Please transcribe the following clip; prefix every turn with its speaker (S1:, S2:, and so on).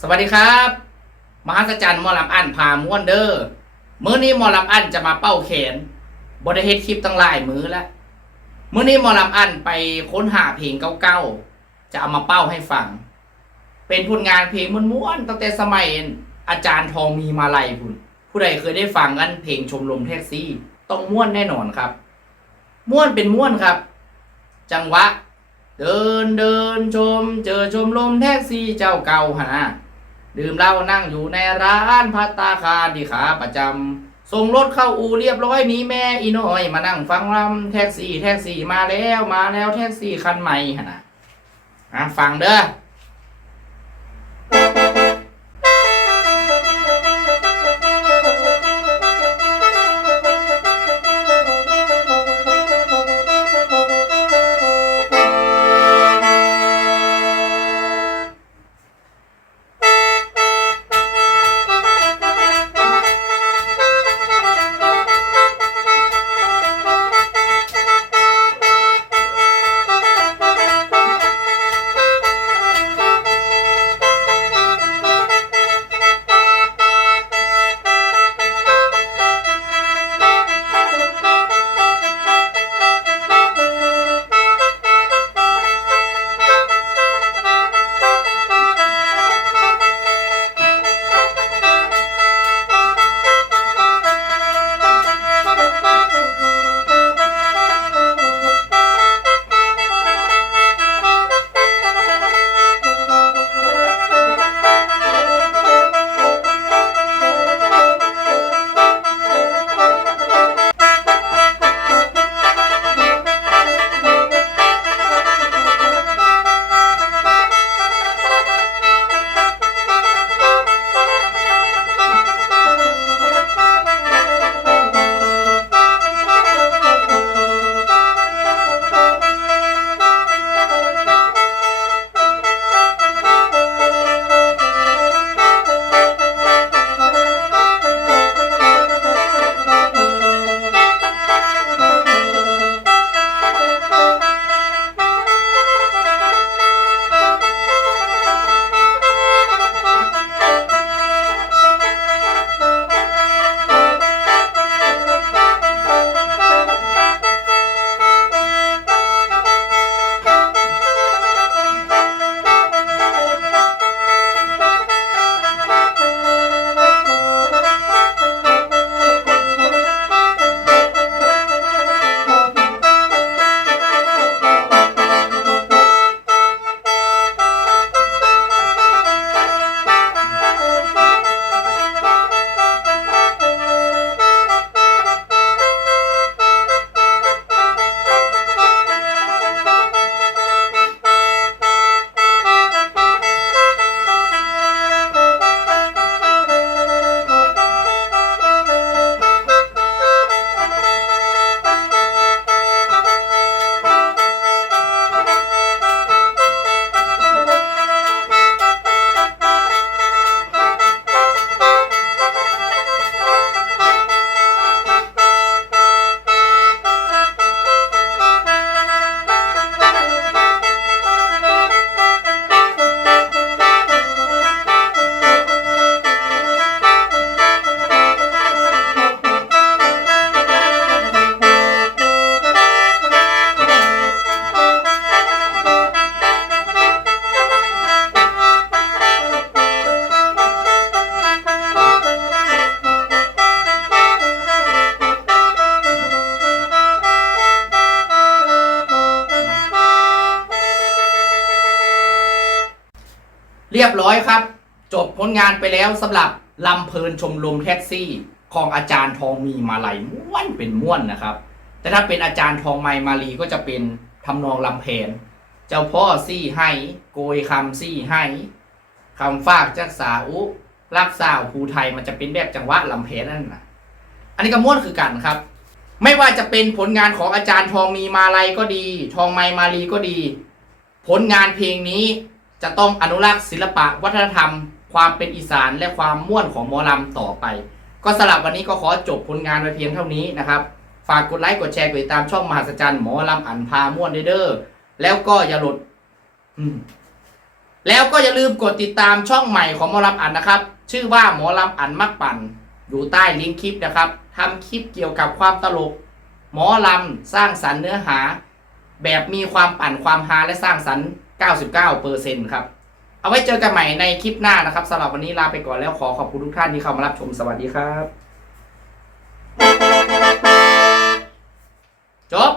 S1: สวัสดีครับ มหัศจรรย์มอลำอันพาม้วนเดอร์มื้อนี้มอลำอันจะมาเป้าแขนบไดเฮ็ดคลิปตั้งหลายมื้อแล้วมื้อนี้มอลำอันไปค้นหาเพลงเก่าๆจะเอามาเป้าให้ฟัง เป็นผลงานเพลงม้วนๆตั้งแต่สมัยอาจารย์ทองมีมาลัยพุ่นผู้ใดเคยได้ฟังกันเพลงชมรมแท็กซี่ ต้องม้วนแน่นอนครับ ม้วนเป็นม้วนครับ จังหวะ เดินเดินชม เจอชมรมแท็กซี่เจ้าเก่าหนนะ ดื่มเหล้านั่งอยู่ในร้านพัตตาคารที่ขาประจำส่งรถเข้าอู่เรียบร้อยมีแม่อีน้อย มานั่งฟังรำแท็กซี่แท็กซี่มาแล้วมาแล้วแท็กซี่คันใหม่ฮะนะฟังเด้อ เรียบร้อยครับ จบผลงานไปแล้วสำหรับลำเพลินชมรมแท็กซี่ ของอาจารย์ทองมีมาลัยม้วนเป็นม้วนนะครับ แต่ถ้าเป็นอาจารย์ทองไมมาลีก็จะเป็นทำนองลำเพนเจ้าพ่อซี่ให้โกยคำซี่ให้คำฝากจากสาอุรับสาวภูไทยมันจะเป็นแบบจังหวะลำเพนนั่นนะอันนี้ก็ม้วนคือกันครับ ไม่ว่าจะเป็นผลงานของอาจารย์ทองมีมาลัยก็ดี ทองไมมาลีก็ดี ผลงานเพลงนี้ จะต้องอนุรักษ์ศิลปะวัฒนธรรม ความเป็นอีสานและความม่วนของหมอลำต่อไป ก็สำหรับวันนี้ก็ขอจบผลงานไว้เพียงเท่านี้นะครับ ฝากกดไลค์กดแชร์กดติดตามช่องมหัศจรรย์หมอลำอันพาม่วนเด้อแล้วก็อย่าหลดแล้วก็อย่าลืมกดติดตามช่องใหม่ของหมอลำอันนะครับ ชื่อว่าหมอลำอันมักปั่น อยู่ใต้ลิงก์คลิปนะครับทำคลิปเกี่ยวกับความตลก หมอลำสร้างสรรค์เนื้อหา แบบมีความปั่นความฮาและสร้างสรรค์ 99%ครับ เอาไว้เจอกันใหม่ในคลิปหน้านะครับสำหรับวันนี้ลาไปก่อนแล้วขอขอบคุณทุกท่านที่เข้ามารับชมสวัสดีครับ จบ